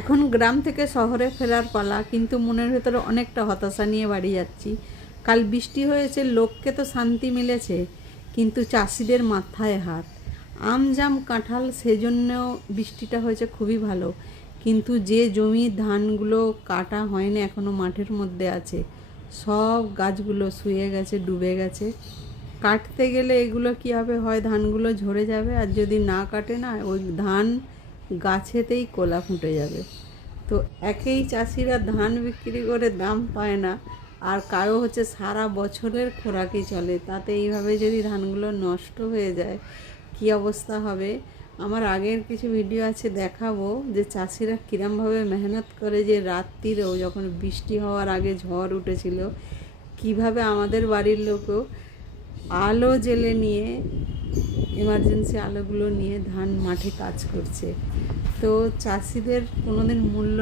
এখন গ্রাম থেকে শহরে ফেরার পালা, কিন্তু মনের ভেতরে অনেকটা হতাশা নিয়ে বাড়ি যাচ্ছি। কাল বৃষ্টি হয়েছে, লোককে তো শান্তি মিলেছে, কিন্তু চাষিদের মাথায় হাত। আম জাম কাঁঠাল সেজন্যও বৃষ্টিটা হয়েছে খুবই ভালো, কিন্তু যে জমির ধানগুলো কাটা হয়নি এখনও মাঠের মধ্যে আছে, সব গাছগুলো শুয়ে গেছে, ডুবে গেছে। কাটতে গেলে এগুলো কী হবে, হয় ধানগুলো ঝরে যাবে, আর যদি না কাটে না, ওই ধান গাছেতেই কোলা ফুটে যাবে। তো একেই চাষিরা ধান বিক্রি করে দাম পায় না, আর কারো হচ্ছে সারা বছরের খোরাকি চলে, তাতে এইভাবে যদি ধানগুলো নষ্ট হয়ে যায় কী অবস্থা হবে। আমার আগের কিছু ভিডিও আছে, দেখাবো যে চাষিরা কীরমভাবে মেহনত করে, যে রাত্রিরেও যখন বৃষ্টি হওয়ার আগে ঝড় উঠেছিল, কিভাবে আমাদের বাড়ির লোকও আলো জেলে নিয়ে, এমার্জেন্সি আলোগুলো নিয়ে ধান মাঠে কাজ করছে। তো চাষিদের কোনোদিন মূল্য